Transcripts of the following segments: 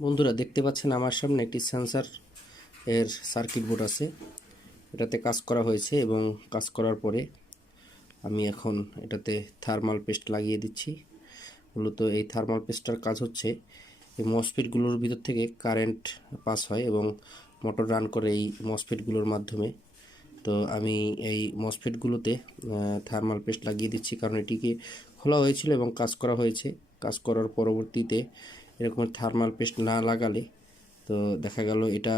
বন্ধুরা দেখতে পাচ্ছেন আমার সামনে একটি সেন্সর এর সার্কিট বোর্ড আছে। এটাতে কাজ করা হয়েছে এবং কাজ করার পরে আমি এখন এটাতে থার্মাল পেস্ট লাগিয়ে দিচ্ছি। মূলত এই থার্মাল পেস্টটার কাজ হচ্ছে এই মসফেটগুলোর ভিতর থেকে কারেন্ট পাস হয় এবং মোটর রান করে এই মসফেটগুলোর মাধ্যমে। তো আমি এই মসফেটগুলোতে থার্মাল পেস্ট লাগিয়ে দিচ্ছি, কারণ এটিকে খোলা হয়েছিল এবং কাজ করা হয়েছে। কাজ করার পরবর্তীতে এরকম থার্মাল পেস্ট না লাগালে তো দেখা গেল এটা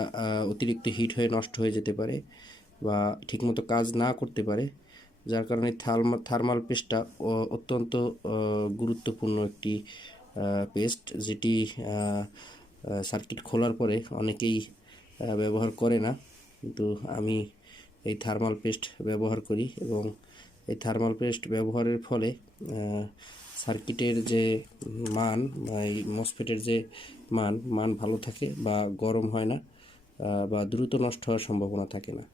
অতিরিক্ত হিট হয়ে নষ্ট হয়ে যেতে পারে বা ঠিকমতো কাজ না করতে পারে। যার কারণে থার্মাল পেস্টটা অত্যন্ত গুরুত্বপূর্ণ একটি পেস্ট, যেটি সার্কিট খোলার পরে অনেকেই ব্যবহার করে না, কিন্তু আমি এই থার্মাল পেস্ট ব্যবহার করি এবং এই থার্মাল পেস্ট ব্যবহারের ফলে সার্কিটের যে মান বা এই মসফেটের যে মান ভালো থাকে বা গরম হয় না বা দ্রুত নষ্ট হওয়ার সম্ভাবনা থাকে না।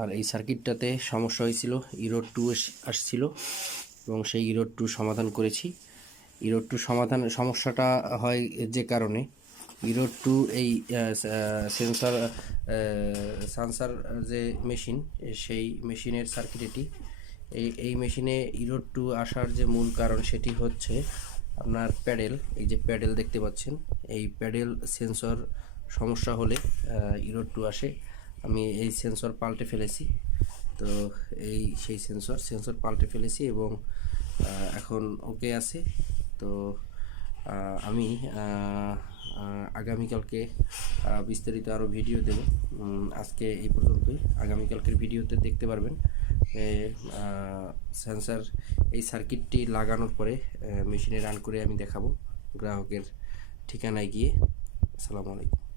আর এই সার্কিটটাতে সমস্যা হয়েছিল, ইরোড 2 আসছিল এবং সেই ইরোড 2 সমাধান করেছি। ইরোড 2 সমস্যাটা হয় যে কারণে ইরোড 2 এই সেন্সার যে মেশিন, সেই মেশিনের সার্কিট এটি। এই মেশিনে ইরোড 2 আসার যে মূল কারণ সেটি হচ্ছে আপনার প্যাডেল। এই যে প্যাডেল দেখতে পাচ্ছেন, এই প্যাডেল সেন্সর সমস্যা হলে ইরোড 2 আসে। আমি এই সেন্সর পাল্টে ফেলেছি। তো সেই সেন্সর পাল্টে ফেলেছি এবং এখন ওকে আছে। তো আমি আগামীকালকে বিস্তারিত আরও ভিডিও দেব। আজকে এই পর্যন্তই। আগামীকালকের ভিডিওতে দেখতে পারবেন সেন্সর এই সার্কিটটি লাগানোর পরে মেশিনে রান করে আমি দেখাবো গ্রাহকের ঠিকানায় গিয়ে। আসসালামু আলাইকুম।